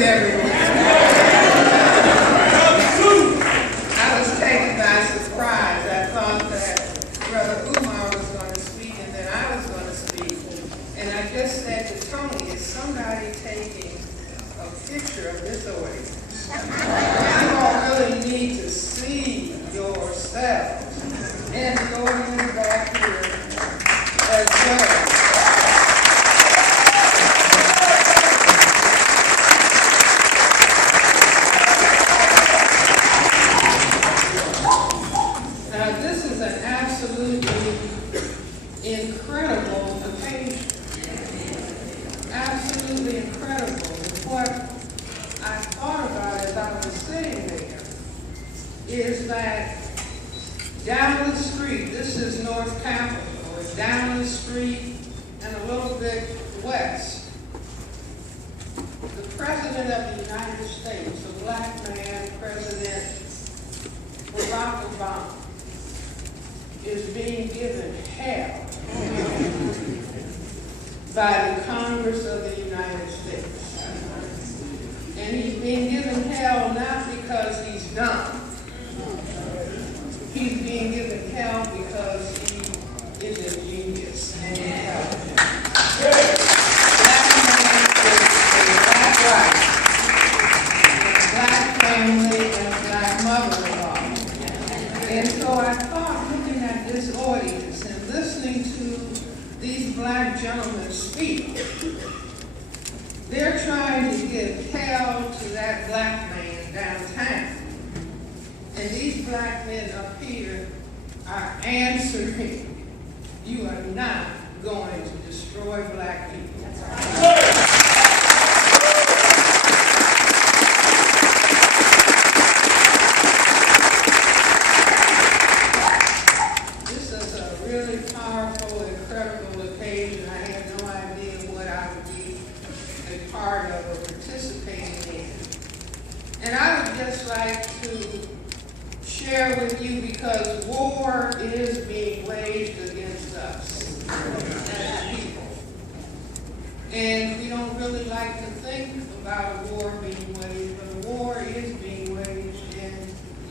morning, everyone. I was taken by surprise. I thought that Brother Umar was going to speak and then I was going to speak. And I just said to Tony, is somebody taking a picture of this audience? You all really need to see yourselves and go in the back here as well. Incredible occasion. Absolutely incredible. What I thought about as I was sitting there is that down the street, this is North Capitol, or down the street and a little bit west, the President of the United States, a black man, President Barack Obama, is being given hell by the Congress of the United States. And he's being given hell not because he's dumb. He's being given hell because he is a genius and intelligent. Black man with black rights, black family, and black mother-in-law. And so I thought, looking at this audience and listening to these black gentlemen speak, they're trying to give hell to that black man downtown. And these black men up here are answering, you are not going to destroy black people. This is a really powerful, incredible occasion. I had no idea what I would be a part of or participating in. And I would just like to share with you, because war is being waged against us as people. And we don't really like to think about a war being waged, but a war is being waged and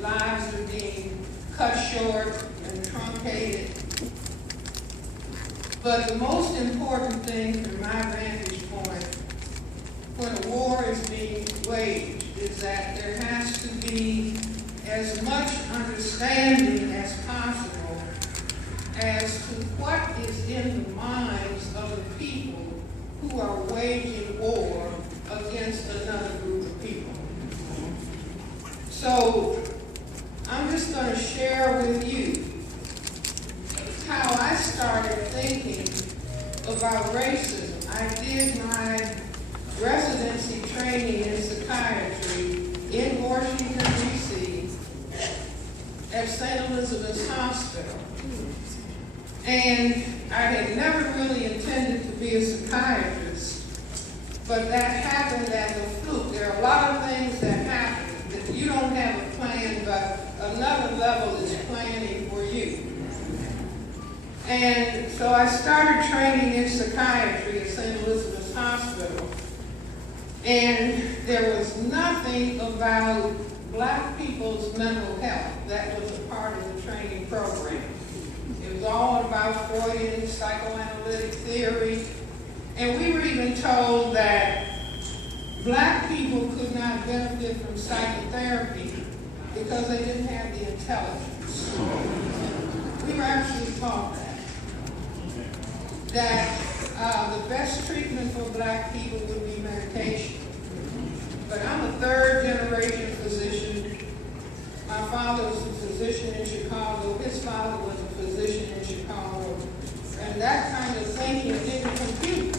lives are being cut short and truncated. But the most important thing from my vantage point when a war is being waged is that there has to be as much understanding as possible as to what is in the minds of the people who are waging war against another group of people. So I'm just going to share with you how I started thinking about racism. I did my residency training in psychiatry in Washington, D.C. at St. Elizabeth's Hospital. And I had never really intended to be a psychiatrist, but that happened as a fluke. There are a lot of things that happen that you don't have a plan, but another level is planning for you. And so I started training in psychiatry at St. Elizabeth's Hospital, and there was nothing about black people's mental health that was a part of the training program. It was all about Freudian psychoanalytic theory, and we were even told that black people could not benefit from psychotherapy because they didn't have the intelligence. We were actually taught that the best treatment for black people would be medication. But I'm a third generation physician. My father was a physician in Chicago. His father was a physician in Chicago. And that kind of thinking didn't compute.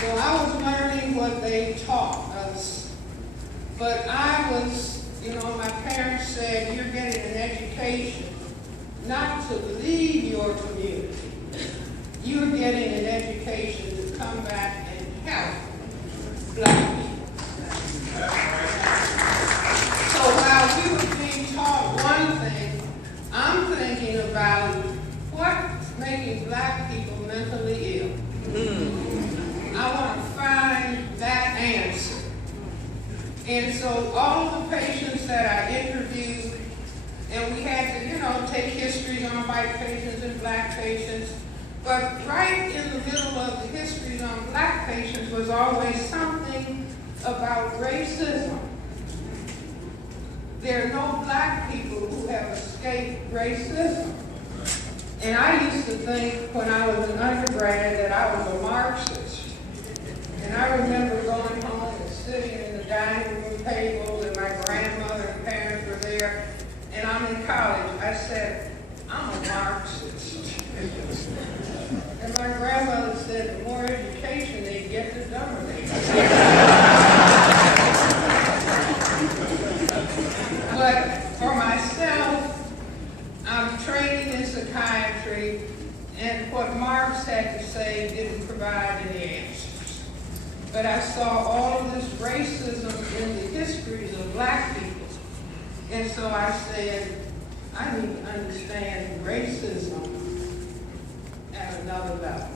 So I was learning what they taught us. But I was, my parents said, you're getting an education not to lead your community. You're getting an education to come back and help black people. So while we were being taught one thing, I'm thinking about And so all of the patients that I interviewed, and we had to, take histories on white patients and black patients, but right in the middle of the histories on black patients was always something about racism. There are no black people who have escaped racism. And I used to think when I was an undergrad that I was a Marxist. And I remember going home and sitting in the dining room table, and my grandmother and parents were there, and I'm in college. I said, I'm a Marxist. And my grandmother said, the more education they get, the dumber they get. But for myself, I'm training in psychiatry, and what Marx had to say didn't provide any answers. But I saw all of this racism in the histories of black people. And so I said, I need to understand racism at another level.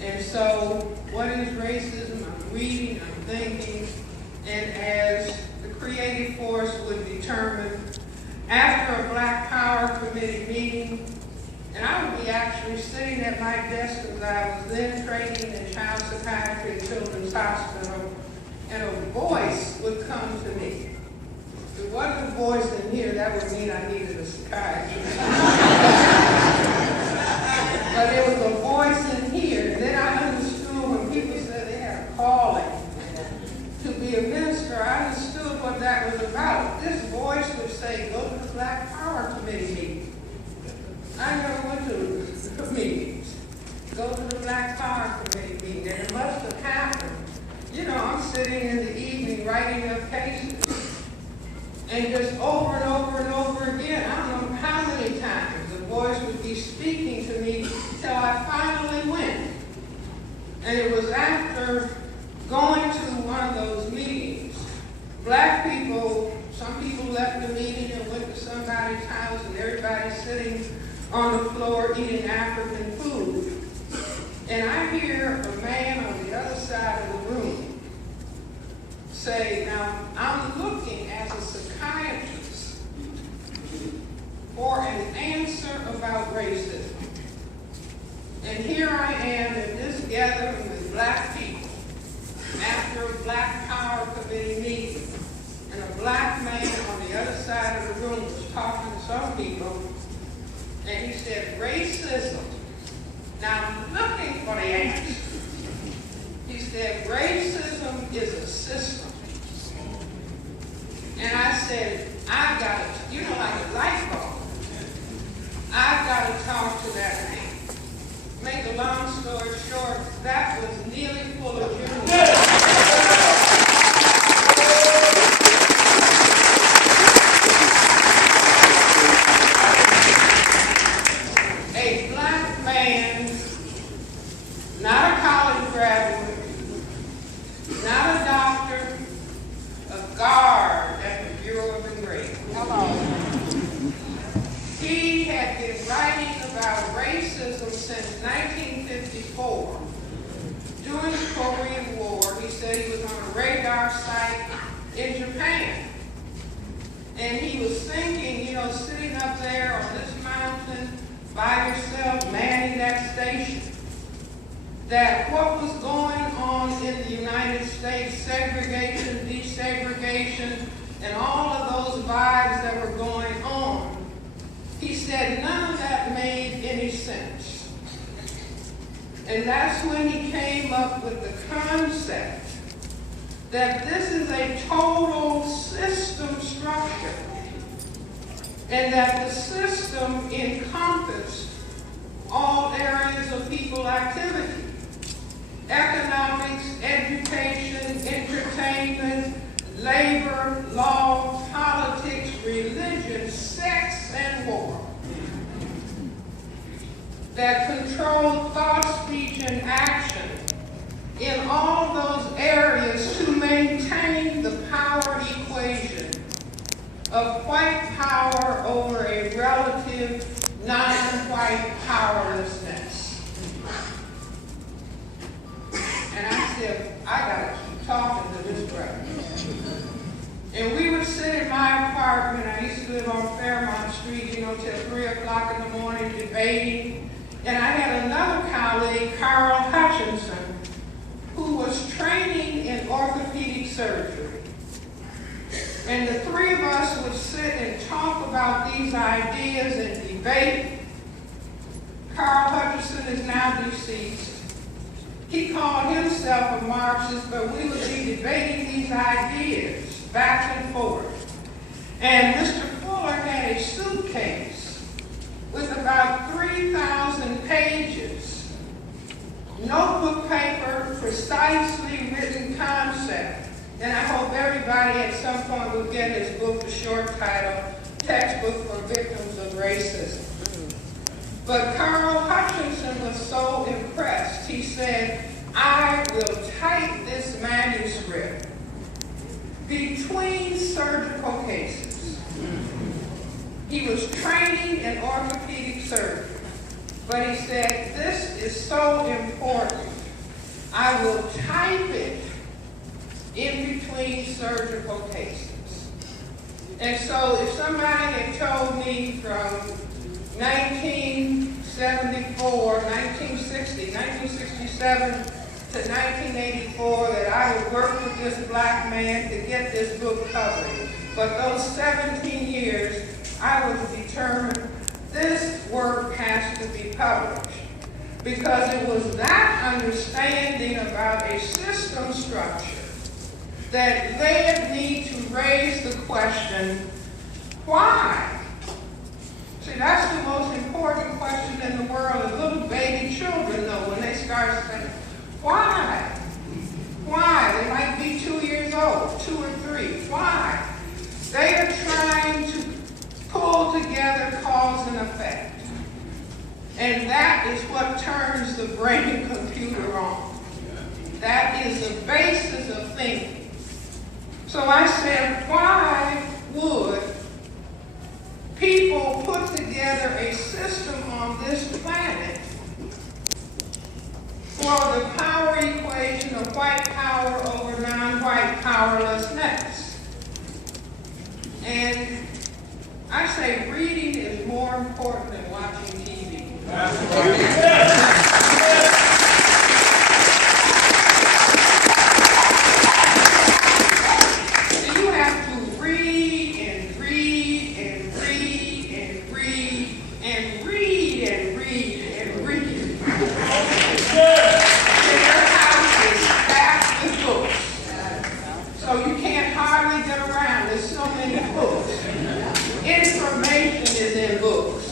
And so, what is racism? I'm reading, I'm thinking, and as the creative force would determine, after a Black Power Committee meeting, and I would be actually sitting at my desk as I was then training in child psychiatry at Children's Hospital, and a voice would come to me. If it wasn't a voice in here, that would mean I needed a psychiatrist. But there was a voice in here. And then I understood when people said they had a calling to be a minister, I understood what that was about. This voice would say, go to the Black Power Committee meeting. I never went to the meetings. Go to the Black Power Committee meeting. And it must have happened. I'm sitting in the evening writing up cases. And just over and over and over again, I don't know how many times the voice would be speaking to me till I finally went. And it was after going to one of those meetings. Black people, some people left the meeting and went to somebody's house, and everybody's sitting on the floor eating African food. And I hear a man on the other side of the room say, now, I'm looking as a psychiatrist for an answer about racism. And here I am at this gathering with black people after a Black Power Committee meeting, and a black man on the other side of the room was talking to some people, and he said, racism. Now, I'm looking for the answer. He said, racism is a system. And I said, I've got to, like a light bulb, I've got to talk to that man. Make a long story short, that was nearly full of humor. A black man, not a college graduate, not a doctor, a guard at the Bureau of Engraving. He had been writing about racism since 1954. During the Korean War, he said he was on a radar site in Japan. And he was thinking, sitting up there on this mountain by yourself, manning that station, that what was going on in the United States, segregation, desegregation, and all of those vibes that were going on, he said none of that made any sense. And that's when he came up with the concept that this is a total system structure, and that the system encompassed all areas of people activity: economics, education, entertainment, labor, law, politics, religion, sex, and war. That controlled thought, speech, and action in all those areas to maintain the power equation of white power over a relative non-white powerlessness. And I said, I gotta keep talking to this brother. live on Fairmont Street, till 3 o'clock in the morning debating. And I had another colleague, Carl Hutchinson, who was training in orthopedic surgery. And the three of us would sit and talk about these ideas and debate. Carl Hutchinson is now deceased. He called himself a Marxist, but we would be debating these ideas back and forth. And Mr. Fuller had a suitcase with about 3,000 pages, notebook paper, precisely written concept. And I hope everybody at some point will get his book, the short title, Textbook for Victims of Racism. But Carl Hutchinson was so impressed, he said, I will type this manuscript between surgical cases. He was training in orthopedic surgery, but he said, this is so important, I will type it in between surgical cases. And so if somebody had told me from 1974, 1960, 1967 to 1984 that I would work with this black man to get this book published, but those 17 years I was determined this work has to be published, because it was that understanding about a system structure that led me to raise the question, why? See, that's the most important question in the world. And little baby children know when they start saying, why? Why? They might be 2 years old, 2 or 3. Why? They are trying to pull together cause and effect. And that is what turns the brain computer on. That is the basis of thinking. So I said, why would people put together a system on this planet for the power equation of white power over non-white powerlessness? And I say reading is more important than watching TV. You have to read and read and read and read and read and read and read. And your house is packed with books. So you can't hardly get around. There's so many books. Information is in books.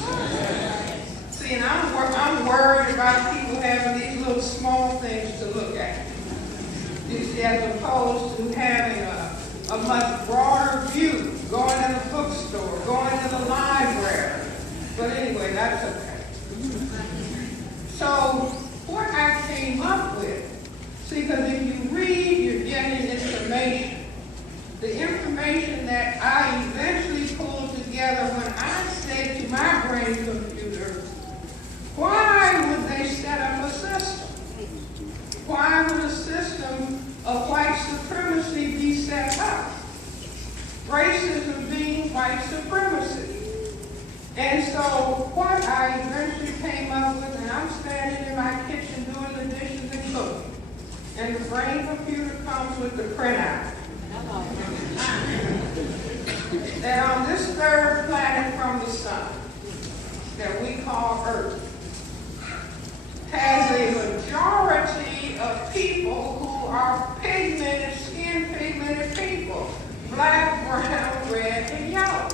See, and I'm worried about people having these little small things to look at. You see, as opposed to having a much broader view, going in a bookstore, going to the library. But anyway, that's okay. So what I came up with, see, because if you read, you're getting information. The information that I eventually pulled together when I said to my brain computer, why would they set up a system? Why would a system of white supremacy be set up? Racism being white supremacy. And so what I eventually came up with, and I'm standing in my kitchen doing the dishes and cooking, and the brain computer comes with the printout. That on this third planet from the sun, that we call Earth, has a majority of people who are pigmented, skin-pigmented people. Black, brown, red, and yellow.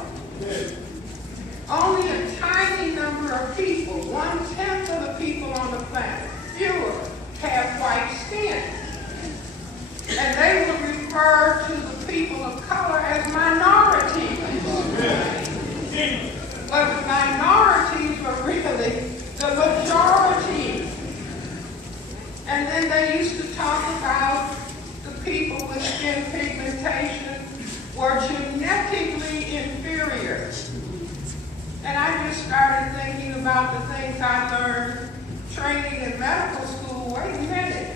Only a tiny number of people, 1/10 of the people on the planet, fewer, have white skin. And they would refer to the people of color as minorities. But the minorities were really the majority. And then they used to talk about the people with skin pigmentation were genetically inferior. And I just started thinking about the things I learned training in medical school. Wait a minute.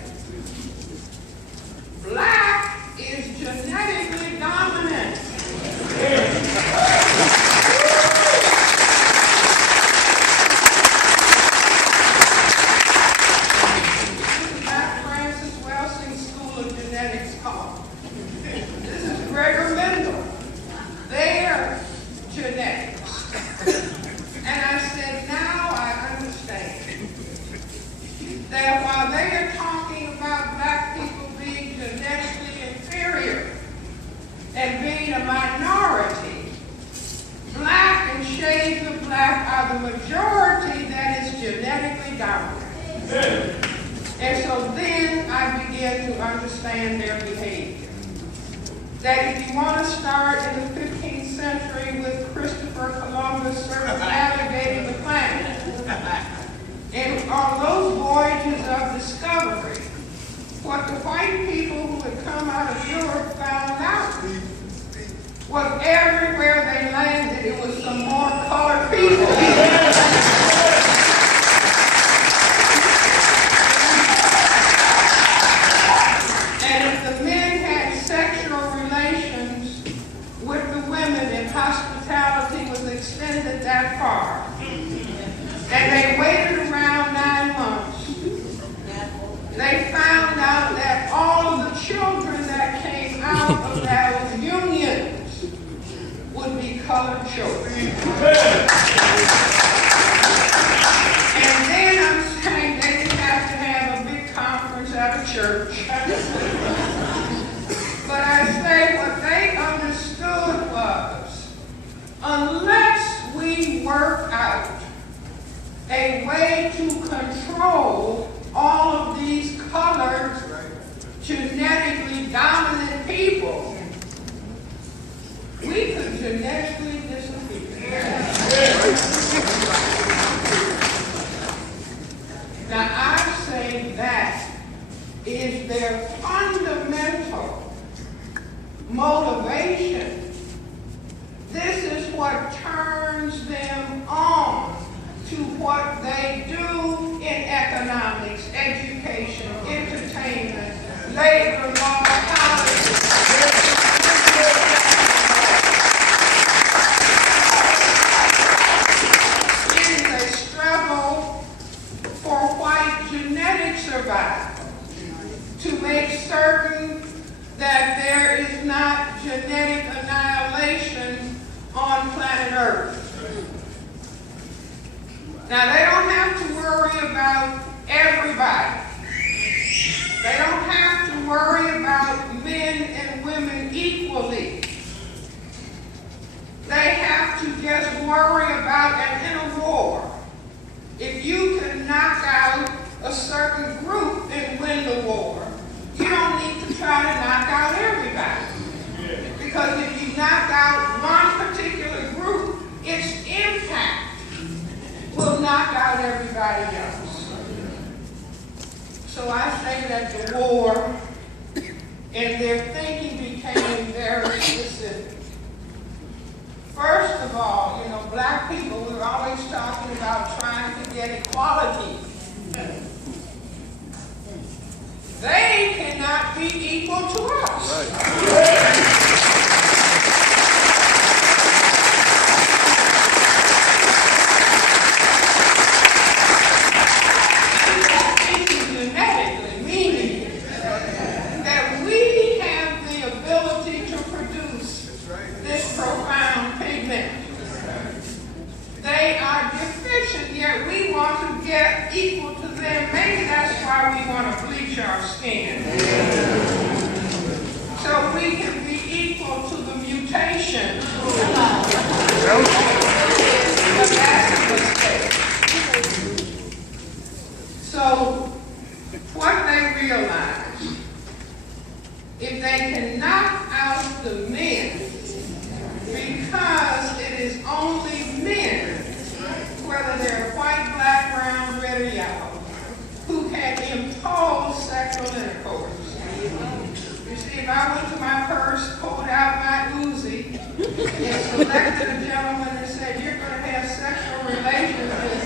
Black is genetically dominant. that if you want to start in the 15th century with Christopher Columbus circumnavigating the planet, and on those voyages of discovery, what the white people who had come out of Europe found out was everywhere they landed, it was some more colored people. And if the men had sexual relations with the women, and hospitality was extended that far, and they waited around 9 months, they found out that all of the children that came out of those unions would be colored children. And then I'm saying they didn't have to have a big conference at a church. But I say what they understood was, unless we work out a way to control all of these colored, genetically dominant people, we could genetically disappear. Now I say that is their fundamental motivation. This is what turns them on to what they do in economics, education, entertainment, labor law, politics. It is a struggle for white genetic survival to make certain that there is not genetic annihilation on planet Earth. Now, they don't have to worry about everybody. They don't have to worry about men and women equally. They have to just worry about an inner war. If you can knock out a certain group and win the war, you don't need to try to knock out everybody. Because if you knock out one particular group, its impact will knock out everybody else. So I say that the war and their thinking became very specific. First of all, black people, we're always talking about trying to get equality. They cannot be equal to us. Right. Equal to them. Maybe that's why we want to bleach our skin. So we can be equal to the mutation. But that's a mistake. So what they realize, if they can knock out the men, because it is only men, whether they're white, black, brown, red, or yellow, who can impose sexual intercourse. You see, if I went to my purse, pulled out my Uzi, and selected a gentleman and said, "You're going to have sexual relations with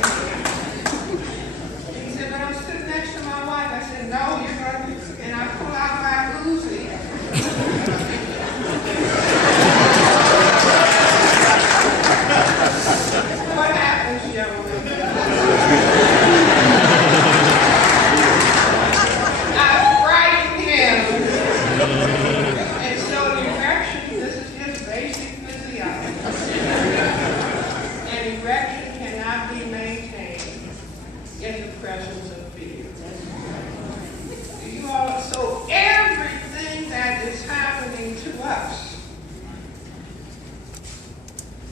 me," he said, "But I'm sitting next to my wife." I said, "No, you're going to," and I pull out my Uzi. What happens, gentlemen? I frightened him. And so an erection, this is just basic physiology. An erection cannot be maintained in the presence of fear. So everything that is happening to us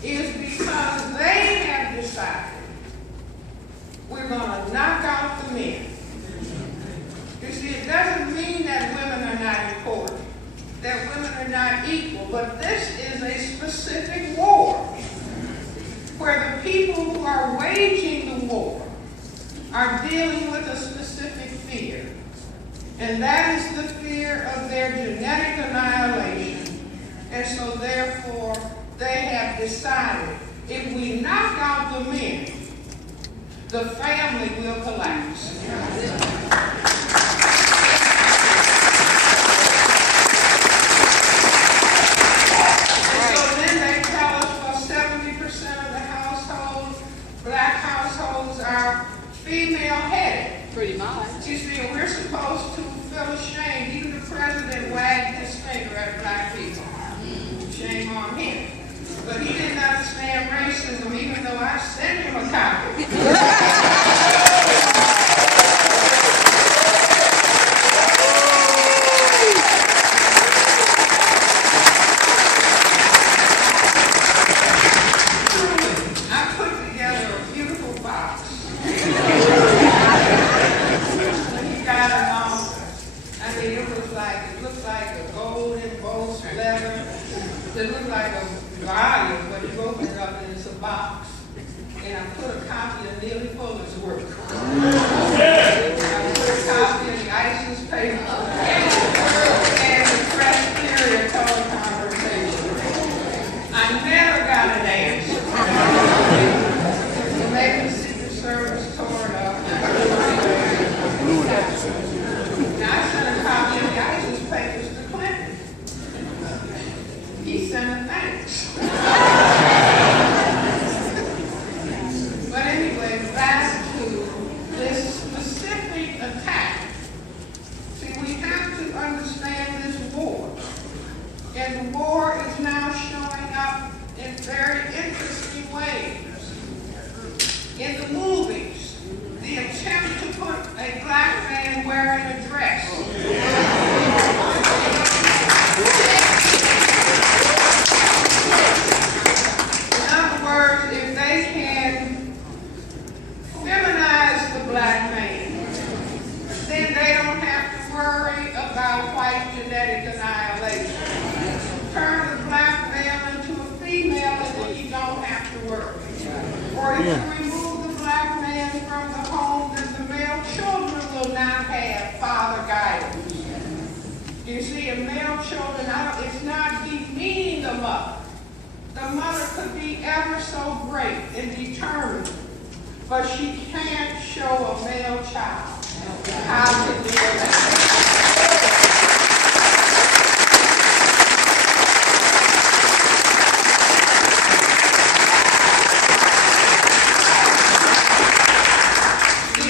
is because they have decided we're going to knock out the men. You see, it doesn't mean that women are not important, that women are they're not equal, but this is a specific war where the people who are waging the war are dealing with a specific fear. And that is the fear of their genetic annihilation. And so therefore, they have decided if we knock out the men, the family will collapse. And so then they tell us for 70% of the households, black households are female-headed. Pretty much. You see, we're supposed to feel ashamed. Even the president wagged his finger at black people. Shame on him. But he didn't understand racism, even though I sent him a copy. I put together a beautiful box. He got it on. I mean, it looked like a gold embossed leather. It looked like a volume, but you open it up and it's a box. And I put a copy of Neely Fuller's work. I put a copy of the ISIS paper and the Cress theory of color conversation. I never got an answer. So maybe the Secret Service tore it up. Now I sent a copy of the ISIS papers to Clinton. He sent a thanks. But anyway, back to this specific attack. See, we have to understand this war. And the war is now showing up in very interesting ways. In the movies, the attempt to put a black man wearing a dress. In other words, if they can feminize the black man, then they don't have to worry about white genetic annihilation. Turn the black male into a female and then you don't have to worry. Or if you remove the black man from the home, then the male children will not have father guidance. You see, in male children, it's not demeaning the mother. The mother could be ever so great and determined, but she can't show a male child how to deal with that.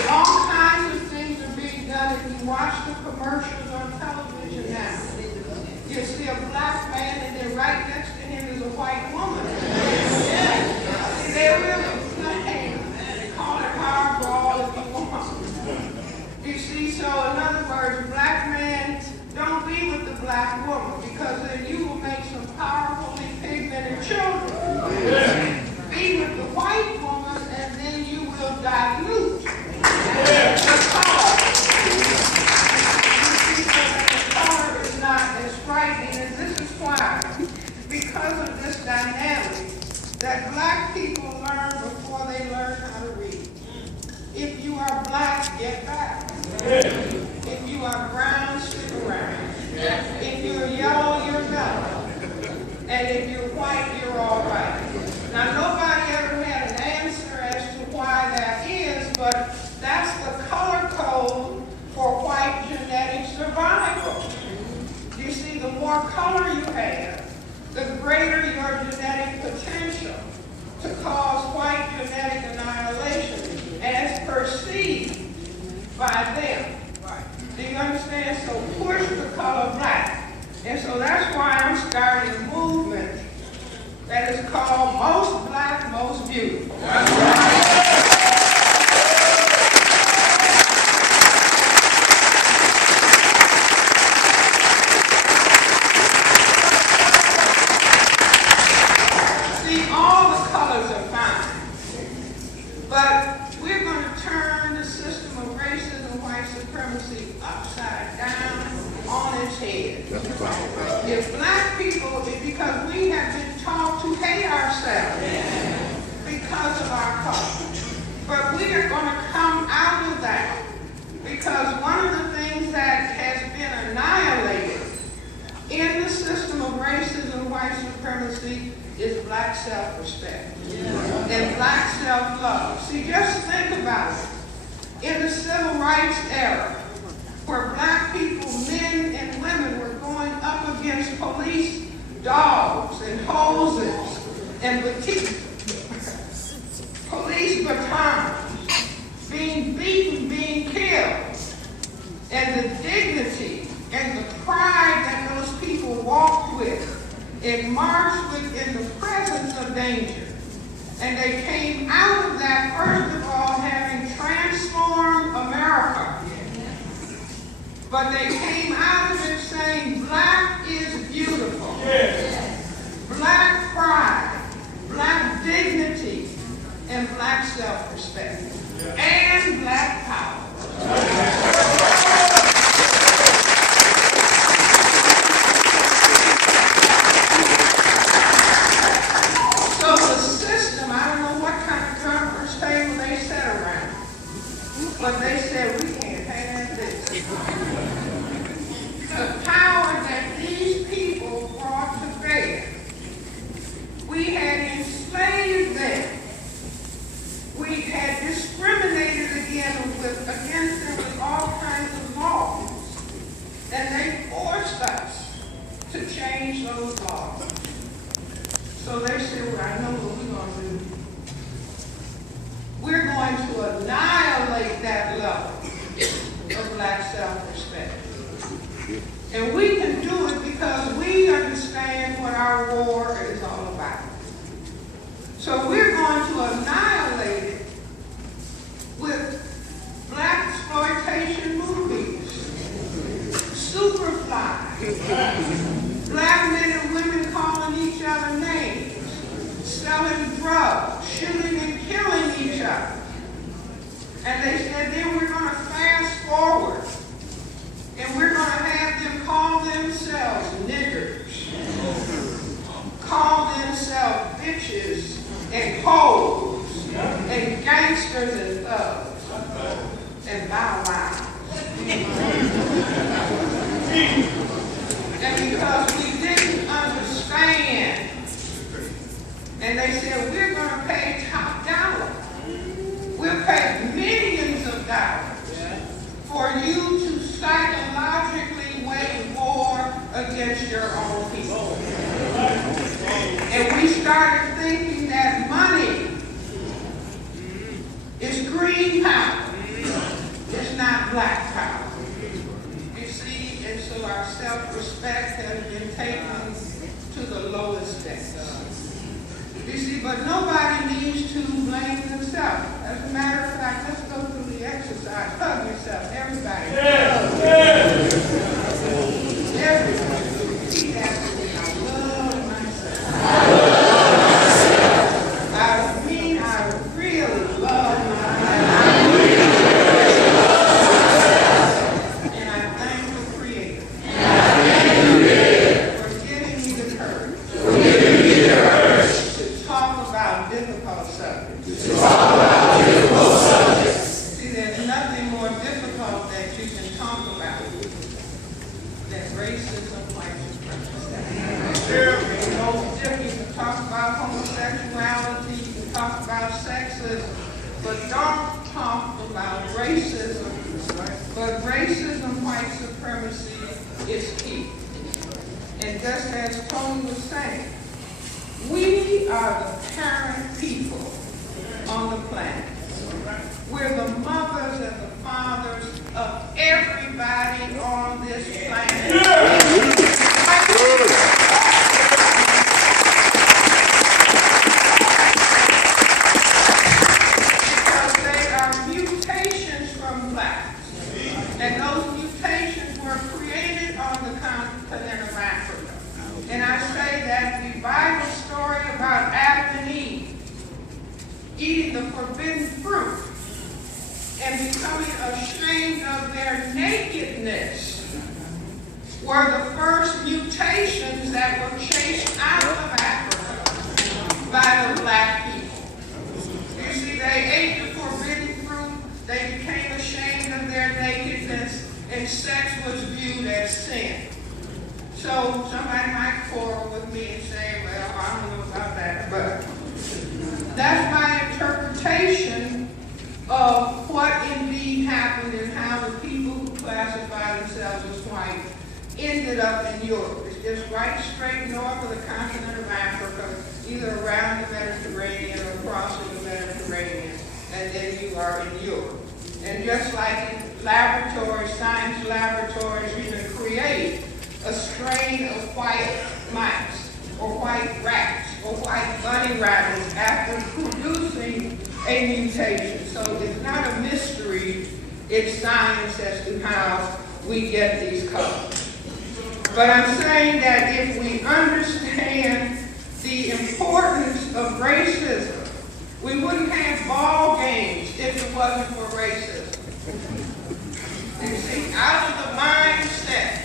All kinds of things are being done. If you watch the commercials on television now, you see a black man and then right next to him is a white woman. See, they're really playing. They call it hardball if you want. You see, so in other words, black men don't be with the black woman because then you will make some powerfully pigmented children. Be with the white woman and then you will dilute the color. The color is not as frightening, and this is why. Because of this dynamic that black people learn before they learn how to read. If you are black, get back. If you are brown, stick around. If you're yellow, you're mellow. And if you're white, you're all right. Now, nobody ever had an answer as to why that is, but that's the color code for white genetic survival. You see, the more color you have, the greater your genetic potential to cause white genetic annihilation as perceived by them. Do you understand? So push the color black. And so that's why I'm starting a movement that is called Most Black, Most Beautiful. See, all the colors are fine. But we're going to turn the system of racism, white supremacy upside down on its head. If black black people is because we have been taught to hate ourselves because of our culture. But we are going to come out of that, because one of the things that has been annihilated in the system of racism, white supremacy, is black self-respect and black self-love. See, just think about it. In the civil rights era, where black people, men and women, were going up against police dogs and hoses and police batons, being beaten, being killed, and the dignity and the pride that those people walked with and marched with in the presence of danger. And they came out of that, first of all, having transformed America. But they came out of it saying, black is beautiful. Black pride, black dignity, and black self-respect, and black power. So the system, I don't know what kind of conference table they sat around, but they said, we can't have this. The power that these people brought to bear, we had enslaved them. We had discriminated against them with all kinds of laws. And they forced us to change those laws. So they said, well, I know what we're going to do. We're going to annihilate that level of black self-respect. And we can do it because we understand what our war is all about. So we're going to annihilate it with black exploitation movies, Superfly, black men and women calling each other names, selling drugs, shooting and killing each other. And they said, then we're going to fast forward, and we're going to have them call themselves niggers, call themselves bitches and hoes and gangsters and thugs and bow wow. And because we didn't understand, and they said, we're going to pay top dollar. We'll pay millions of dollars for you to psychologically wage war against your own people. And we started thinking that money is green power. It's not black power. You see, and so our self-respect has been taken to the lowest depths. You see, but nobody needs to blame themselves. As a matter of fact, let's go through the exercise. Hug yourself, everybody. Everybody. Repeat after me. I love myself. I mean, I really love myself. And I thank the Creator for giving me the courage to talk about difficult subjects. See, there's nothing more difficult that you can talk about than racism, white supremacy. It's no different. You can talk about homosexuality, you can talk about sexism, but don't talk about racism. But racism, white supremacy is key. And just as Tony was saying, we are the parent people on the planet. We're the mothers and the fathers of everybody on this planet. Because they are mutations from blacks. And those mutations were created on the continent of Africa. And I say that the Bible story about Adam and Eve eating the forbidden fruit and becoming ashamed of their nakedness were the first somebody might quarrel with me and say, well, I don't know about that, but that's my interpretation of what indeed happened and how the people who classify themselves as white ended up in Europe. It's just right straight north of the continent of Africa, either around the Mediterranean or crossing the Mediterranean, and then you are in Europe. And just like in laboratories, science laboratories, you can create a strain of white mice, or white rats, or white bunny rabbits after producing a mutation. So it's not a mystery, it's science as to how we get these colors. But I'm saying that if we understand the importance of racism, we wouldn't have ball games if it wasn't for racism. You see, out of the mindset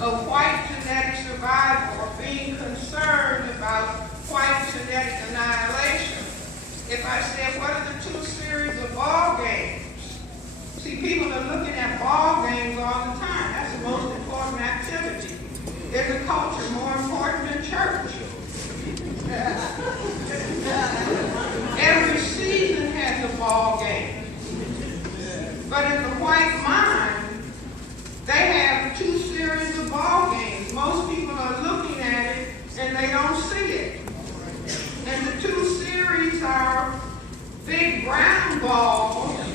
of white genetic survival or being concerned about white genetic annihilation, if I said, what are the two series of ball games? See, people are looking at ball games all the time. That's the most important activity. There's a culture more important than church. Every season has a ball game. But in the white mind, they have two series of ball games. Most people are looking at it and they don't see it. And the two series are big brown balls and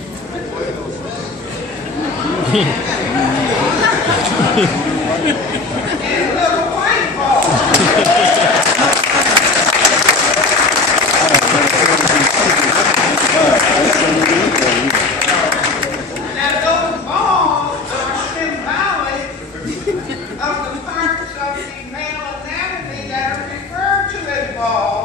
little white balls. Now those balls are symbolic of the parts of the male anatomy that are referred to as balls.